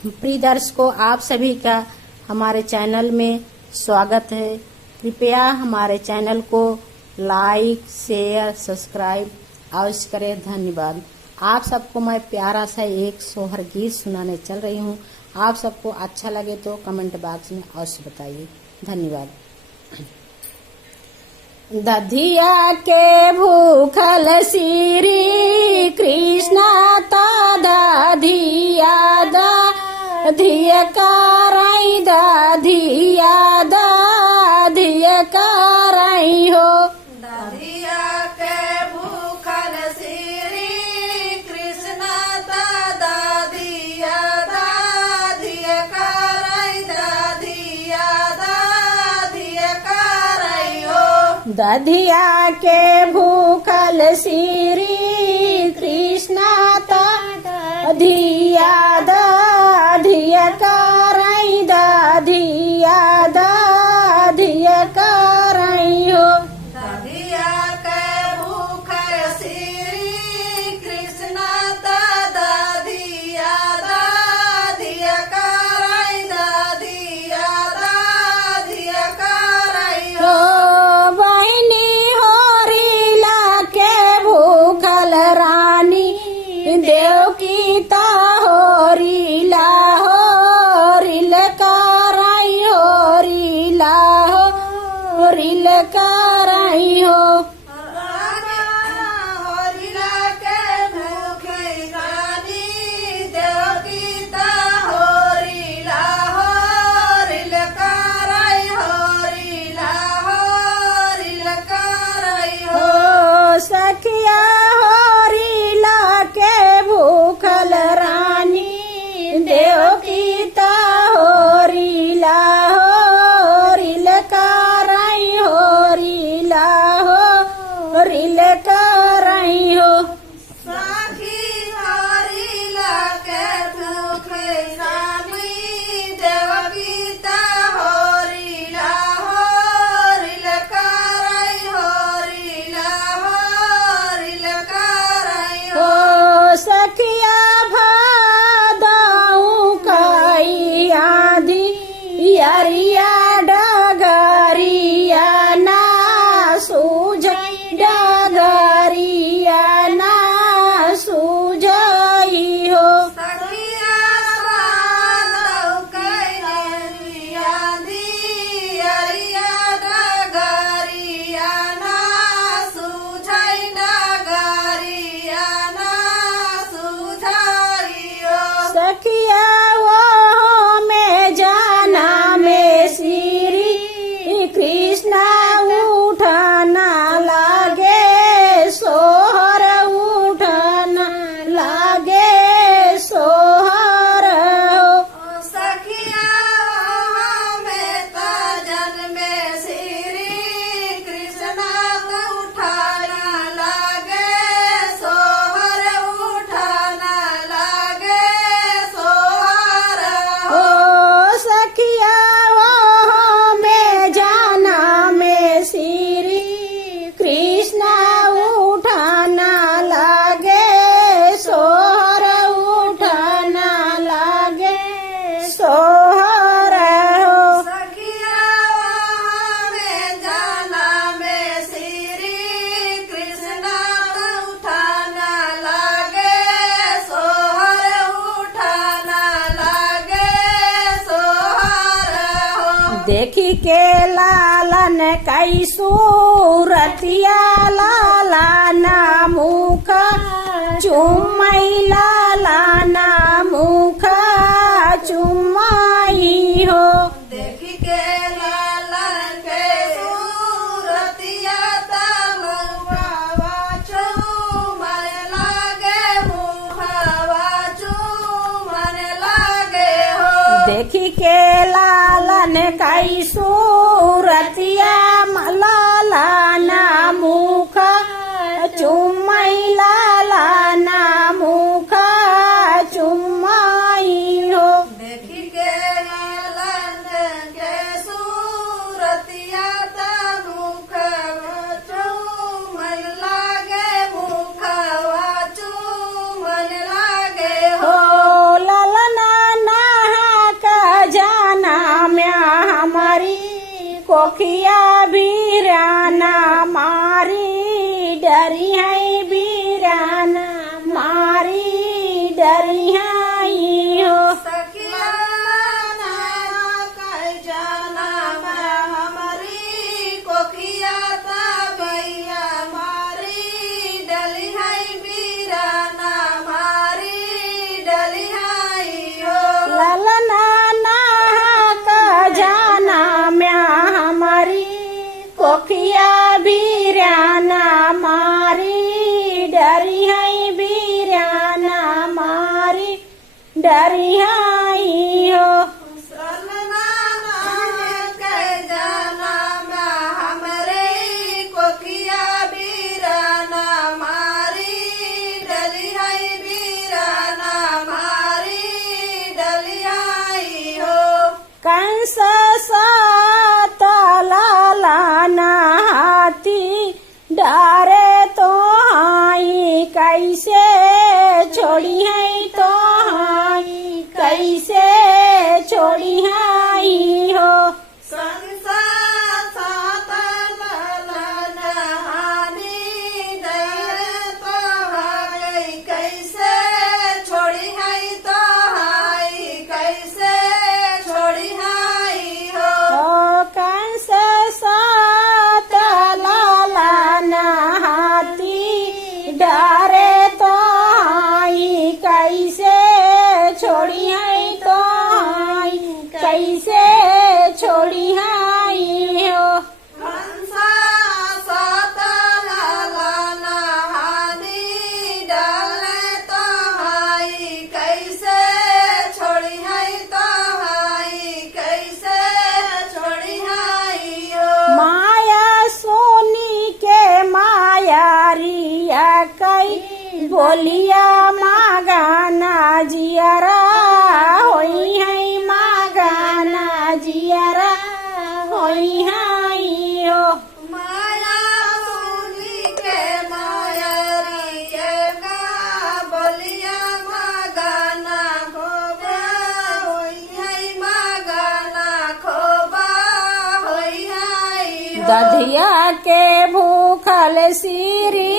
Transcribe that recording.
प्रिय दर्शकों, आप सभी का हमारे चैनल में स्वागत है। कृपया हमारे चैनल को लाइक, शेयर, सब्सक्राइब अवश्य करें। धन्यवाद। आप सबको मैं प्यारा सा एक सोहर गीत सुनाने चल रही हूँ। आप सबको अच्छा लगे तो कमेंट बॉक्स में अवश्य बताइए। धन्यवाद। दधिया के भूखल श्री कृष्ण ता दधिया दधिया कराई दधिया दधिया कराई हो। दधिया के भूखल श्री कृष्ण ता दधिया दधिया कराई दधिया दधिया कराई हो। दधिया के भूखल श्री कृष्ण ता दधिया दधिया कराई दधिया दधिया कराई हो। दधिया के भूखल श्री कृष्ण ता दधिया दधिया कराई दधिया दधिया कराई हो। बहनी होरीला के भूखल रानी देव की ता होरीला होरील कराई होरीला होरील कराई हो। होरिला के भूखे रानी देवकी ता होरिला होरिल कराई होरिला होरिल कराई हो। सखिया होरीला के भूखल रानी देव की ता होरीला होरील कराई होरीला होरील कराई हो। साखी होरिला के भूखे रानी देवकी ता होरिला होरिल कराई होरिला होरिल कराई हो। ओ सखिया भादाऊ काई आधी यारिया डगरिया ना सूझई डगरिया ना सूझई हो। सखिया बादौ कैरिया दियरिया डगरिया ना सूझई डगरिया ना सूझइयो। सखिया वो में जाना में श्री कृष्ण उठना लागे सोहर उठना लागे सोहर हो। सखिया में ता जन्मे श्री कृष्ण उठाना लागे सोहर उठाना लागे सोहर हो। ओ सखिया वो में जाना में श्री कृष्ण उठाना लागे सोहर उठाना लागे सोहर हो। सखिया में जाना में श्री कृष्ण उठाना लागे सोहर उठाना लागे सोहर हो। देखी के लालन कई सूरतिया लालाना मुख चुमई लालाना मुख चुमई हो। देखी के लालन के सूरतिया तमुखवा चूमन लागे मुखवा चूमन लागे हो। देखी के लालन कई सूरतिया लालाना मुख चुमई लालाना मुख चुमई हो। देखी के लालन के सूरतिया तमुखवा चूमन लागे मुखवा चूमन लागे हो। ललना ना कोखिया बीराना मारी डरी है बीराना मारी डरी है हो सखिया ना कह जाना मैं हमारी कोखिया ता भैया मारी डली है बीराना मारी डली है हो ललना ना का जाना म्या हमारी कोखिया बीराना मारी डरी है बीराना मारी डरी है हो सलना ना कह जाना मैं हमरे कोखिया बीराना मारी डली है बीराना मारी डली है हो कंस सात लालाना हाथी डारे तो हाई कैसे छोड़ी है तो हाई कैसे छोड़ी है हो संसा सात ललन हानि दय तो हाय कैसे छोड़ी है तो हाय कैसे छोड़ी है हो ओ कंस सात लालाना हाथी डारे तो हाई कैसे छोड़ी है तो हाई कैसे छोड़ी है हो हंसा सात ललन हानि डाले तो हाय कैसे छोड़ी है तो हाय कैसे छोड़ी है हो माया सोनी के माया रिया कई बोलिया मागाना जियरा होई है मागाना जियरा होई है हो माया सुनी के माया रिये का बोलिया मागाना खोबा होई है मागाना खोबा होई है हो दधिया के भूखल सीरी